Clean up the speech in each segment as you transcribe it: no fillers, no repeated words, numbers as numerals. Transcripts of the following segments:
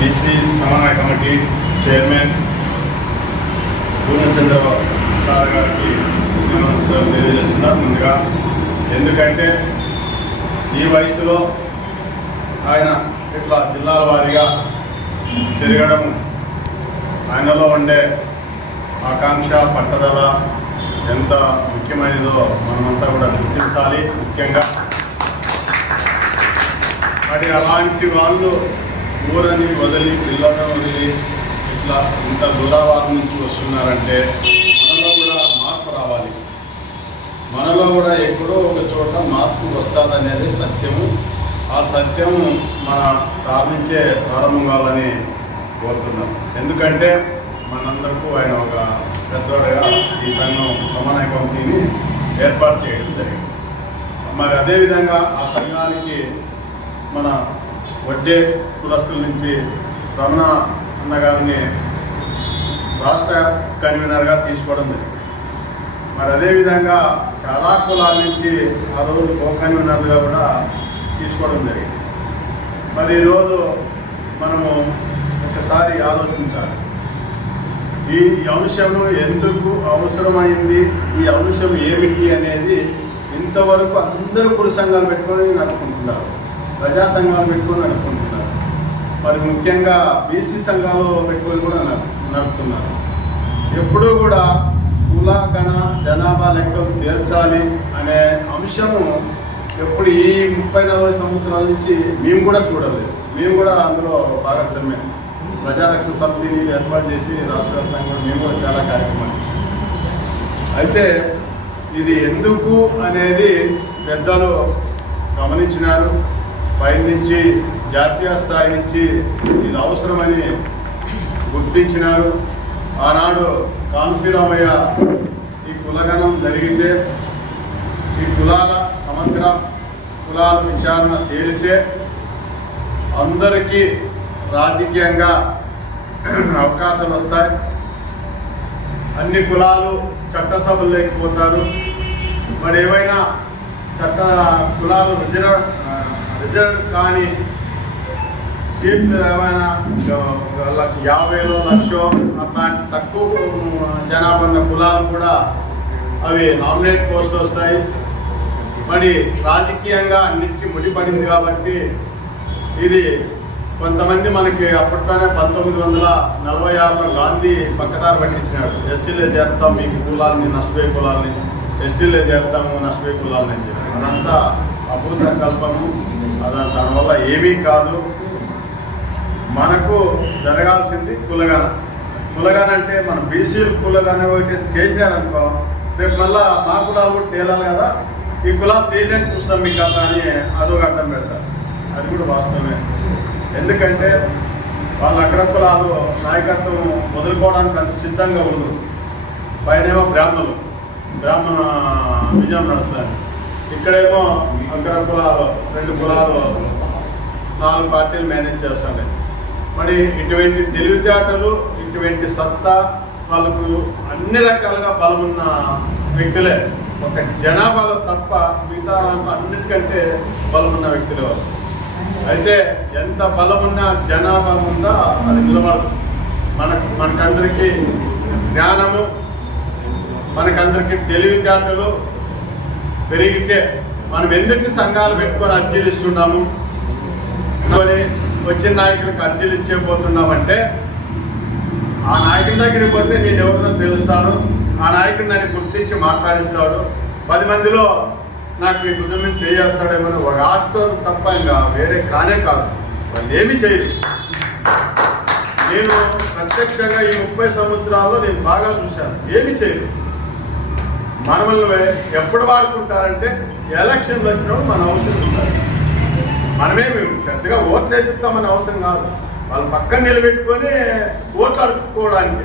BC సమన్వయ committee chairman పూర్ణచంద్రబాబు sir గారికి నమస్కారం తెలియజేస్తున్నారు. ముందుగా ఎందుకంటే ఈ వయసులో ఆయన ఇట్లా జిల్లాల వారీగా తిరగడం, ఆయనలో ఉండే ఆకాంక్ష పట్టుదల ఎంత ముఖ్యమైనదో మనమంతా కూడా గుర్తించాలి. ముఖ్యంగా మరి అలాంటి వాళ్ళు ఊరని వదిలి పిల్లలను వదిలి ఇట్లా ఇంత దూరావారం నుంచి వస్తున్నారంటే మనలో కూడా మార్పు రావాలి. మనలో కూడా ఎక్కడో ఒక చోట మార్పు వస్తుందనేది సత్యము. ఆ సత్యము మన సాధించే ప్రారంభం కావాలని కోరుతున్నాం. ఎందుకంటే మనందరికీ ఆయన ఒక పెద్దోడగా ఈ సంఘం సమన్వయ కమిటీని ఏర్పాటు చేయడం జరిగింది. మరి అదేవిధంగా ఆ సంఘానికి మన వడ్డే కులస్తుల నుంచి రమణ అన్న గారిని రాష్ట్ర కన్వీనర్గా తీసుకోవడం జరిగింది. మరి అదేవిధంగా చాలా కులాల నుంచి ఆ రోజు కో కన్వీనర్గా కూడా తీసుకోవడం జరిగింది. మరి ఈరోజు మనము ఒకసారి ఆలోచించాలి, ఈ అంశము ఎందుకు అవసరమైంది, ఈ అంశం ఏమిటి అనేది. ఇంతవరకు అందరూ కుల సంఘాలు పెట్టుకొని నడుపుకుంటున్నారు, ప్రజా సంఘాలు పెట్టుకొని నడుపుకుంటున్నారు, మరి ముఖ్యంగా బీసీ సంఘాలు పెట్టుకొని కూడా నడుపుతున్నారు. ఎప్పుడూ కూడా కుల గణ జనాభా లెక్కలు తీర్చాలి అనే అంశము ఎప్పుడు ఈ 30-40 సంవత్సరాల నుంచి మేము కూడా చూడలేదు. మేము కూడా అందులో భాగస్వామ్యమే. ప్రజారక్షణ సమితిని ఏర్పాటు చేసి రాష్ట్ర వ్యాప్తంగా మేము కూడా చాలా కార్యక్రమాలు చేసాం. అయితే ఇది ఎందుకు అనేది పెద్దలు గమనించినారు. పై నుంచి జాతీయ స్థాయి నుంచి ఇది అవసరమని గుర్తించినారు. ఆనాడు కాంశీరామయ్య ఈ కులగణం జరిగితే, ఈ కులాల సమగ్ర కులాల విచారణ తేలితే అందరికీ రాజకీయంగా అవకాశాలు వస్తాయి. అన్ని కులాలు చట్టసభలు లేకపోతారు. మరి ఏవైనా కులాలు రిజర్వ్ కాని సీట్లు ఏమైనా వాళ్ళకి 50,000 లక్షో అట్లాంటి తక్కువ జనాభా ఉన్న కులాలు కూడా అవి నామినేట్ పోస్టులు వస్తాయి. మరి రాజకీయంగా అన్నిటికీ ముడిపడింది కాబట్టి ఇది కొంతమంది మనకి అప్పట్లోనే 1946లో గాంధీ పక్కదారి పట్టించినాడు. ఎస్సీలే చేస్తాం మీకు కులాలని, నష్టపోయే కులాలని, ఎస్టీలే చేస్తాము నష్టపోయే కులాలని అని చెప్పి. అదంతా అభూత కల్పము. దానివల్ల ఏమీ కాదు. మనకు జరగాల్సింది కులగాన. కులగాన అంటే మన బీసీలు కులగాన ఒకటి చేసినారనుకో, రేపు మళ్ళా మా కులాలు కూడా తేలాలి కదా, ఈ కులాలు తేలినట్టు చూస్తాం మీకు కదా అని అదొక అడ్డం పెడతారు. అది కూడా వాస్తవమే. ఎందుకంటే వాళ్ళ అగ్ర కులాలు నాయకత్వం వదులుకోవడానికి అంత సిద్ధంగా ఉండదు. పైనేమో బ్రాహ్మణ విజయం నడుస్తుంది. ఇక్కడేమో అగ్ర కులాలు 2 కులాలు 4 పార్టీలు మేనేజ్ చేస్తున్నాయి. మరి ఇటువంటి తెలివితేటలు, ఇటువంటి సత్తా వాళ్ళకు అన్ని రకాలుగా బలమున్న వ్యక్తులే. ఒక జనాభాలో తప్ప మిగతా అన్నిటికంటే బలమున్న వ్యక్తులు. అయితే ఎంత బలమున్న జనాభా ఉందో అది నిలబడదు. మనకందరికీ జ్ఞానము, మనకందరికీ తెలివితేటలు పెరిగితే మనం ఎందుకు సంఘాలు పెట్టుకొని అర్జీలు ఇస్తున్నాము, వచ్చిన నాయకులకు అర్జీలు ఇచ్చేపోతున్నామంటే, ఆ నాయకుడి దగ్గరికి పోతే నేను ఎవరినో తెలుస్తాను, ఆ నాయకుడు నన్ను గుర్తించి మాట్లాడిస్తాడు, 10 మందిలో నాకు ఈ బుద్ధి నుంచి చేయేస్తాడేమో ఒక ఆశతో తప్ప ఇంకా వేరే కానే కాదు. వాళ్ళు ఏమీ చేయరు. నేను ప్రత్యక్షంగా ఈ 30 సంవత్సరాల్లో నేను బాగా చూశాను. ఏమీ చేయరు. మనల్ని ఎప్పుడు వాడుకుంటారంటే ఎలక్షన్లు వచ్చినప్పుడు మన అవసరం ఉండాలి. మనమేమి పెద్దగా ఓట్లు వేపిస్తామని అవసరం కాదు. వాళ్ళు పక్కన నిలబెట్టుకొని ఓట్లు అడుక్కోవడానికి.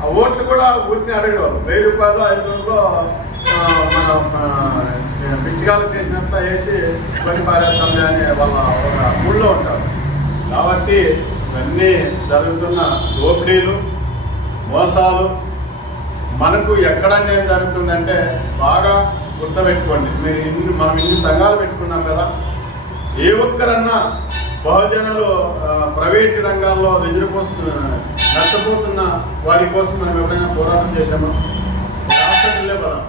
ఆ ఓట్లు కూడా ఊరిని అడగడం. 1000 రూపాయలు 500లో మన పిచ్చిగాలు చేసినట్టు వేసి పని పారేస్తాంలే అనే వాళ్ళ ఒక ఊళ్ళో ఉంటారు. కాబట్టి ఇవన్నీ జరుగుతున్న దోపిడీలు, మోసాలు మనకు ఎక్కడ అన్యాయం జరుగుతుందంటే బాగా గుర్తుపెట్టుకోండి. మనం ఇన్ని సంఘాలు పెట్టుకున్నాం కదా, ఏ ఒక్కరన్నా బహుజనులు ప్రైవేట్ ప్రైవేటు రంగాల్లో నష్టపోతున్న వారి కోసం మనం ఎప్పుడైనా పోరాటం చేశామో హాస్పిటల్లే పదాం.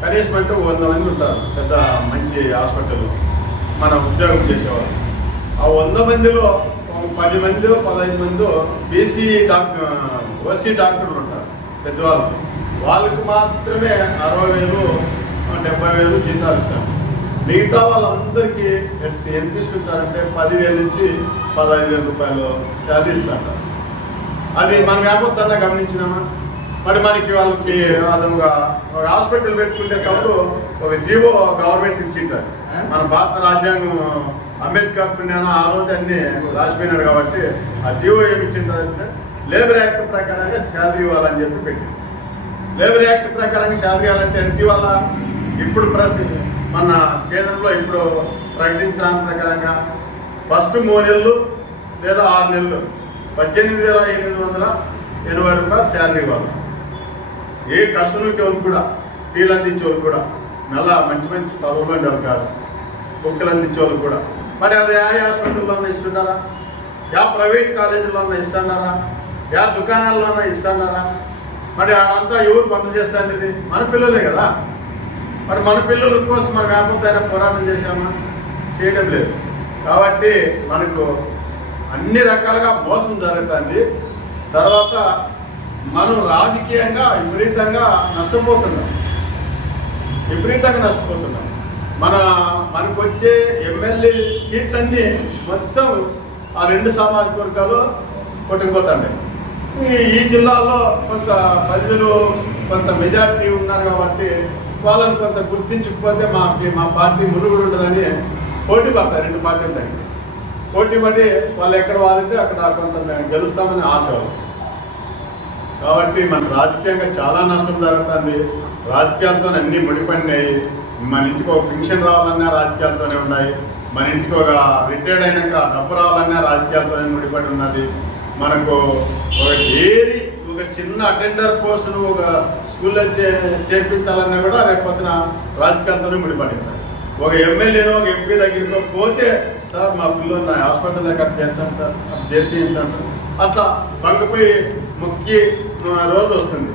కనీసం అంటే 100 మంది ఉంటారు పెద్ద మంచి హాస్పిటల్ మన ఉద్యోగం చేసేవారు. ఆ 100 మందిలో 10 మంది 15 మంది బీసీ ఓసీ డాక్టర్లు ఉంటారు పెద్దవాళ్ళు. వాళ్ళకి మాత్రమే 60,000 70,000 జీతాలు ఇస్తాం. మిగతా వాళ్ళందరికీ ఎంత ఇస్తుంటారంటే 10,000 నుంచి 15,000 రూపాయలు శాలరీ ఇస్తారు. అది మనం వ్యాపొద్దంగా గమనించినామా? మరి మనకి వాళ్ళకి అదముగా ఒక హాస్పిటల్ పెట్టుకుంటే తప్పుడు ఒక జీవో గవర్నమెంట్ ఇచ్చింటారు. మన భారత రాజ్యాంగం అంబేద్కర్ పుణ్యాన ఆ రోజు అన్ని రాసిపోయినారు కాబట్టి ఆ జీవో ఏమి ఇచ్చింటారంటే లేబర్ యాక్ట్ ప్రకారంగా శాలరీ ఇవ్వాలని చెప్పి పెట్టింది. లేబర్ యాక్ట్ ప్రకారంగా శాలరీ ఇవ్వాలంటే ఎంత ఇవ్వాలా? ఇప్పుడు మన కేంద్రంలో ఇప్పుడు ప్రకటించిన ప్రకారంగా ఫస్ట్ 3 నెలలు లేదా 6 నెలలు 18,880 రూపాయలు శాలరీ ఇవ్వాలి. ఏ కస్టమర్కి వాళ్ళు కూడా టీలు అందించే వాళ్ళు కూడా నెల మంచి మంచి పదవులు ఉండేవాళ్ళు కాదు, కుక్కలు అందించే వాళ్ళు కూడా. మరి అది యా హాస్పిటల్లోనే ఇస్తున్నారా? యా ప్రైవేట్ కాలేజీలోనే ఇస్తున్నారా? యా దుకాణాల్లోనే ఇస్తున్నారా? మరి అదంతా ఎవరు పనులు చేస్తాండి? మన పిల్లలే కదా. మరి మన పిల్లల కోసం మన వ్యాపారం పోరాటం చేశామా? చేయడం లేదు. కాబట్టి మనకు అన్ని రకాలుగా మోసం జరుగుతుంది. తర్వాత మనం రాజకీయంగా విపరీతంగా నష్టపోతున్నాం. మనకు వచ్చే ఎమ్మెల్యే సీట్లన్నీ మొత్తం ఆ 2 సామాజిక వర్గాలు కొట్టుకుపోతాయి. ఈ జిల్లాలో కొంత ప్రజలు కొంత మెజారిటీ ఉన్నారు కాబట్టి వాళ్ళని కొంత గుర్తించకపోతే మా పార్టీ మురుగుడు ఉండదని పోటీ పడతారు. 2 పార్టీల దగ్గర పోటీ పడి వాళ్ళు ఎక్కడ వాలితే అక్కడ కొంత గెలుస్తామని ఆశ. కాబట్టి మన రాజకీయంగా చాలా నష్టం జరుగుతుంది. రాజకీయాలతో అన్నీ ముడిపడినాయి. మన ఇంటికి ఒక పెన్షన్ రావాలన్నా రాజకీయాలతోనే ఉన్నాయి. మన ఇంటికి ఒక రిటైర్డ్ అయినాక డబ్బు రావాలన్నా రాజకీయాలతోనే ముడిపడి ఉన్నది. మనకు ఒక చిన్న అటెండర్ పోస్టును ఒక స్కూల్లో చేర్పించాలన్నా కూడా రేపొద్దున రాజకీయాలతోనే ముడిపడి ఉంటాయి. ఒక ఎమ్మెల్యేనో ఒక ఎంపీ దగ్గరికి పోతే సార్ మా పిల్లలు నా హాస్పిటల్ ఎక్కడ చేస్తాను సార్ అక్కడ చేర్పించాను అట్లా బంగపోయి మొక్కి రోజు వస్తుంది.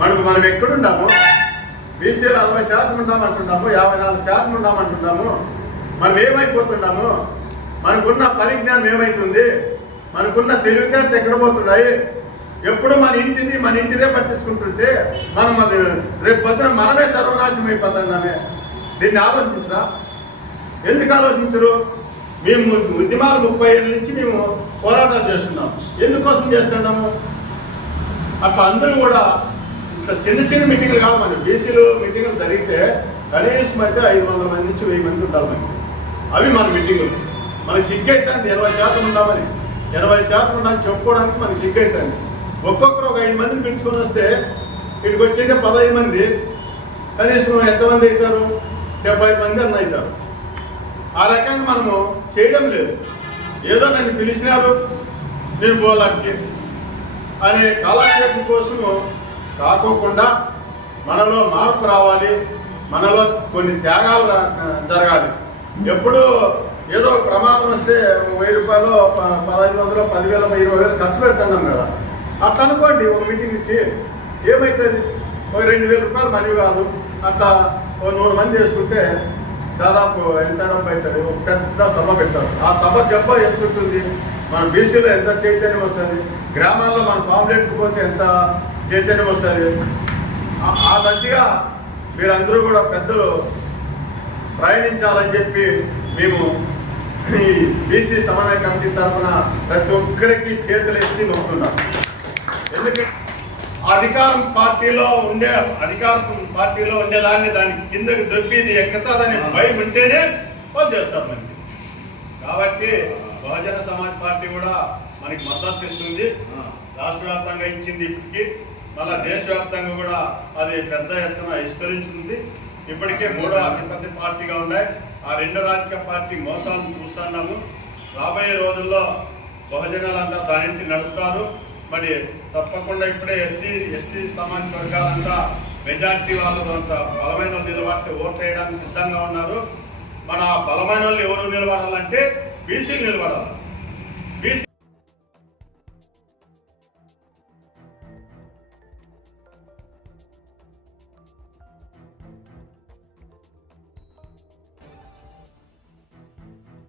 మనం ఎక్కడున్నాము? బీసీలో 60% ఉండామంటున్నాము, 54% ఉండామంటున్నాము. మనం ఏమైపోతున్నాము? మనకున్న పరిజ్ఞానం ఏమైతుంది? మనకున్న తెలివితేటలు ఎక్కడ పోతున్నాయి? ఎప్పుడు మన ఇంటిదే పట్టించుకుంటుంటే మనం అది రేపు పొద్దున మనమే సర్వనాశనం అయిపోతున్నామే. దీన్ని ఆలోచించరా? ఎందుకు ఆలోచించరు? మేము ఉద్యమాలు 30 ఏళ్ళ నుంచి మేము పోరాటాలు చేస్తున్నాం. ఎందుకోసం చేస్తున్నాము? అట్లా అందరూ కూడా ఇట్లా చిన్న మీటింగ్లు కాదు. మన బీసీలు మీటింగ్లు జరిగితే కనీసం అయితే 500 మంది నుంచి 1000 మంది ఉండాలి మనకి. అవి మన మీటింగులు. మనకి సిగ్గైతుంది 80% ఉండామని. 80% ఉండాలని చెప్పుకోవడానికి మనకి సిగ్గైతుంది. ఒక్కొక్కరు ఒక 5 మందిని పిలుచుకొని వస్తే ఇక్కడికి వచ్చింటే 15 మంది కనీసం ఎంతమంది అవుతారు? 75 మంది అన్న అవుతారు. ఆ రకంగా మనము చేయడం లేదు. ఏదో నన్ను పిలిచినారు నేను పోలానికి అనే కాలక్షేపం కోసము కాకోకుండా మనలో మార్పు రావాలి. మనలో కొన్ని త్యాగాలు జరగాలి. ఎప్పుడు ఏదో ప్రమాదం వస్తే 1000 రూపాయలు 1500 10,000 20,000 ఖర్చు పెడుతున్నాం కదా. అట్లా అనుకోండి ఒక మీటింగ్కి ఏమవుతుంది? ఒక 2,000 రూపాయలు మనవి కాదు. అట్లా 100 మంది వేసుకుంటే దాదాపు ఎంత డబ్బు అవుతుంది? ఒక పెద్ద సభ పెట్టారు. ఆ సభ దెబ్బ ఎంత ఉంటుంది? మన బీసీలో ఎంత చైతన్యం వస్తుంది? గ్రామాల్లో మన పాంప్లెట్ పోతే ఎంత చైతన్యం వస్తుంది? ఆ దశగా మీరందరూ కూడా పెద్దలు ప్రయాణించాలని చెప్పి మేము ఈ బీసీ సమన్వయ కమిటీ తరఫున ప్రతి ఒక్కరికి చేతులు ఎత్తి మొక్కుతున్నాం. ఎందుకంటే అధికారం పార్టీలో ఉండేదాన్ని దానికి కిందకి దొబ్బిది ఎక్కుతాదని భయం ఉంటేనే వాళ్ళు చేస్తారు మనకి. కాబట్టి బహుజన సమాజ్ పార్టీ కూడా మనకి మద్దతు ఇస్తుంది. రాష్ట్ర వ్యాప్తంగా ఇచ్చింది. ఇప్పటికీ మళ్ళా దేశవ్యాప్తంగా కూడా అది పెద్ద ఎత్తున విస్తరించింది. ఇప్పటికే 3వ అతిపెద్ద పార్టీగా ఉన్నాయి. ఆ 2 రాజకీయ పార్టీ మోసాలను చూస్తున్నాము. రాబోయే రోజుల్లో బహుజనులంతా దాని నుంచి నడుస్తారు. మరి తప్పకుండా ఇప్పుడే ఎస్టీ సమాజ వర్గాలంతా మెజార్టీ వాళ్ళు అంత బలమైన నిలబడితే ఓట్లు వేయడానికి సిద్ధంగా ఉన్నారు. మన బలమైన వాళ్ళు ఎవరు నిలబడాలంటే బీసీలు నిలబడాలి.